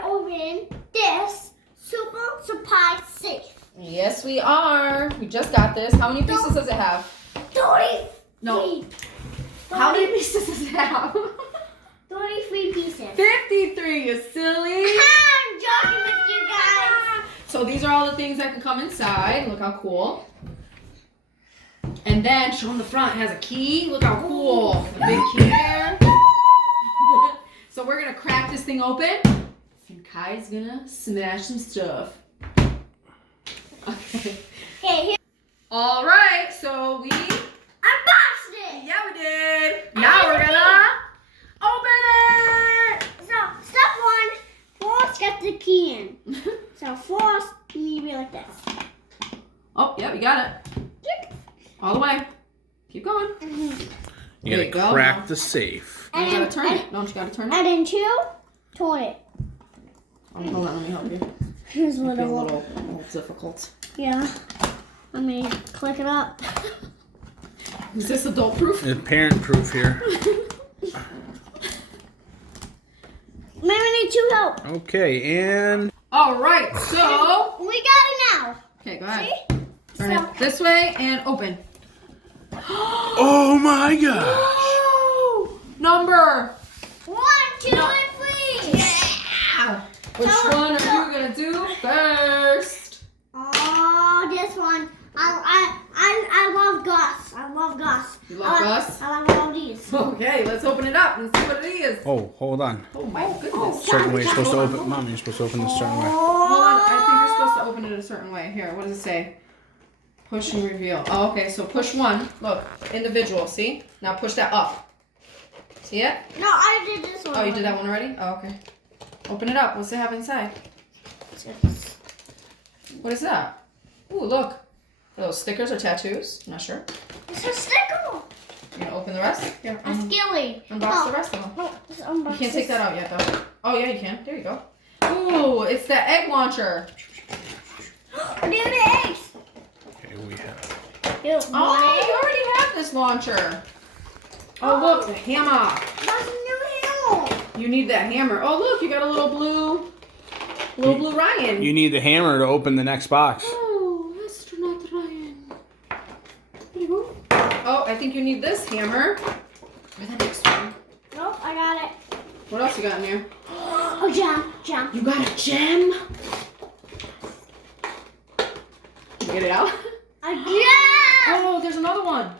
gonna open this super surprise safe. Yes, we are. We just got this. How many pieces does it have? 33. No. How many pieces does it have? 33 pieces. 53, you silly. I'm joking with you guys. So these are all the things that can come inside. Look how cool. And then show them the front. It has a key. Look how cool. A big key there. So we're going to crack this thing open. And Kai's going to smash some stuff. Okay. Okay, here. All right. So we Unboxed it. Yeah, we did. Now we're going to open it. So, step 1. First, get the key in. So, first, you need to be like this. Oh, yeah, we got it. All the way. Keep going. You gotta crack the safe. And you gotta turn it. Don't you gotta turn it? And then 2, turn it. Oh, hold on, let me help you. Here's It's a what it will. little difficult. Yeah. Let me click it up. Is this adult proof? It's parent proof here. Maybe we need 2 help. Okay, and All right, so. We got it now. Okay, go ahead. See? Turn it this way and open. oh my gosh! Oh, number. 1, 2, and 3. Yeah. Which one are you gonna do first? Oh, this one. I love Gus. I love Gus. You love Gus? I love all these. Okay, let's open it up and see what it is. Oh, hold on. Oh my goodness. Certain way you're supposed to open. Mom, you're supposed to open this certain way. Hold on, I think you're supposed to open it a certain way. Here, what does it say? Push and reveal. Oh, okay, so push one. Look, individual, see? Now push that up. See it? No, I did this one. Oh, you did that one already? Oh, okay. Open it up. What's it have inside? What is that? Ooh, look. Are those stickers or tattoos? I'm not sure. It's a sticker. You gonna open the rest? Here, A skilly. unbox the rest of them. No, just unbox You can't take this. that out yet, though. Oh, yeah, you can. There you go. Ooh, it's the egg launcher. Do the eggs. Okay, we have. Oh, you already have this launcher. Oh, look, the hammer. That's a new hammer. You need that hammer. Oh, look, you got a little blue Ryan. You need the hammer to open the next box. Oh, astronaut Ryan. There you go. Oh, I think you need this hammer for the next one. Nope, I got it. What else you got in there? Oh, jam. You got a gem? Did you get it out? A jam. Oh, there's another one.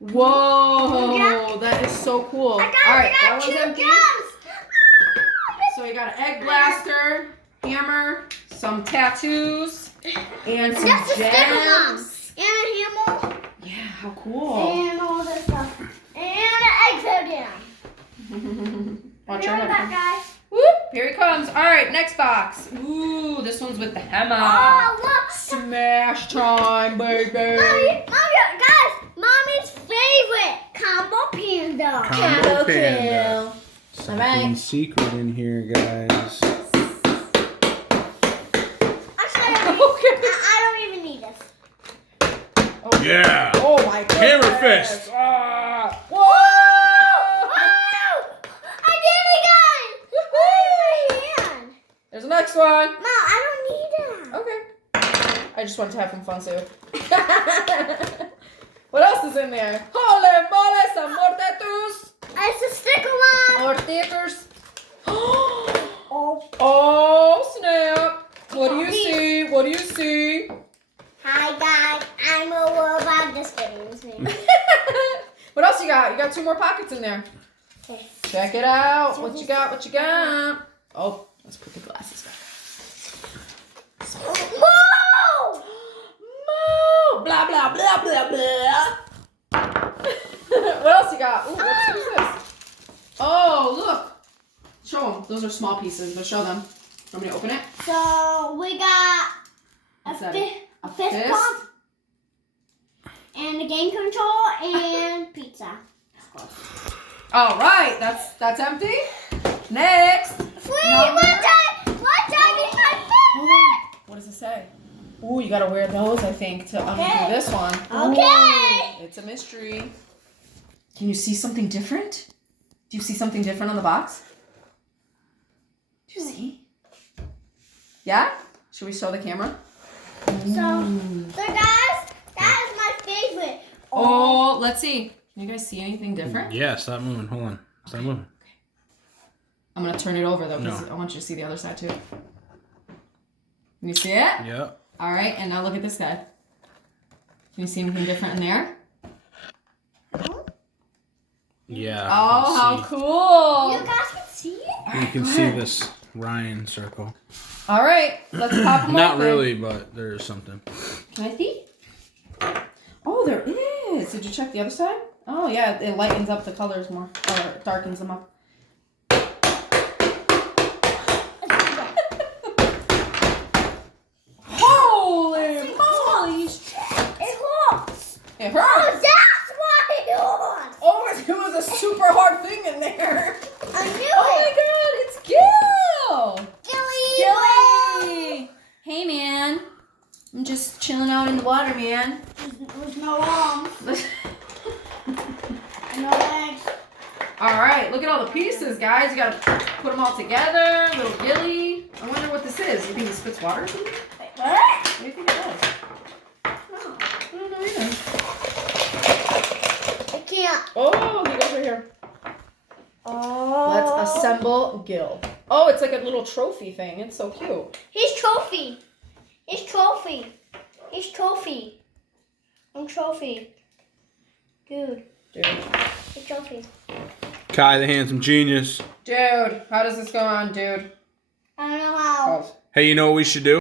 Whoa, that is so cool. I got, All right, I that got one's 2 empty. gems. So you got an egg blaster, hammer, some tattoos, and some That's a sticker, Mom. gems. And a hammer. Yeah, how cool. And all this stuff. And an egg fell down. Watch Be your right back, head. guys. Whoop, here he comes. All right, next box. Ooh, this one's with the hammer. Oh, look. Smash time, baby. Guys, Mommy's favorite combo panda. Combo Kill. Panda. Something Alright. secret in here, guys. Actually, Okay. I don't even need this. Oh, Yeah. oh my goodness. Hammer fist. Ah. Whoa! Oh! I did it, guys! Oh, my hand. There's the next one. Mom, I don't need that. Okay. I just wanted to have some fun too. What else is in there? Holy moly, some more tattoos. It's a sticker, Mom. More stickers. Oh. Oh, snap. What do you see? What do you see? Hi, guys. I'm a robot. Just kidding. What else you got? You got 2 more pockets in there. Okay. Check it out. What you got? What you got? Oh, let's put the glasses back. Whoa! Moo! Blah, blah, blah, blah, blah. What else you got? Ooh, what's this? Oh, look. Show them. Those are small pieces, but show them. Want me to open it? So we got a What's that? fist fist? pump and a game control and pizza. All right, that's empty. Next. No. What time is my Hold on. What does it say? Ooh, you gotta wear those, I think, to undo Okay. this one. Okay. Ooh, it's a mystery. Can you see something different? Do you see something different on the box? Do you see? Yeah? Should we show the camera? So guys, that is my favorite. Oh, let's see. Can you guys see anything different? Yeah, stop moving. Hold on. Stop moving. I'm going to turn it over, though, because I want you to see the other side, too. Can you see it? Yep. All right, and now look at this guy. Can you see anything different in there? Yeah. Oh, how cool. You guys can see it? You can see this Ryan circle. All right, let's pop them Not open. really, but there is something. Can I see? Oh, there is. Did you check the other side? Oh, yeah, it lightens up the colors more, or darkens them up. Holy moly! It hurts. It Oh, hurts. that's why it hurts. Oh, it was a super hard thing in there. I knew Oh it. my god, it's Gil! Gilly. Gilly! Hey, man. I'm just chilling out in the water, man. With no arms. No legs. All right, look at all the pieces, guys. You gotta put them all together. Little Gilly. I wonder what this is. You think he spits water or something? What? What do you think it does? I don't know either. I can't. Oh, he goes right here. Oh. Let's assemble Gil. Oh, it's like a little trophy thing. It's so cute. He's trophy. He's trophy. He's trophy. I'm trophy. Dude. Dude. He's trophy. Kai, the handsome genius. Dude, how does this go on, dude? I don't know how. Oh. Hey, you know what we should do?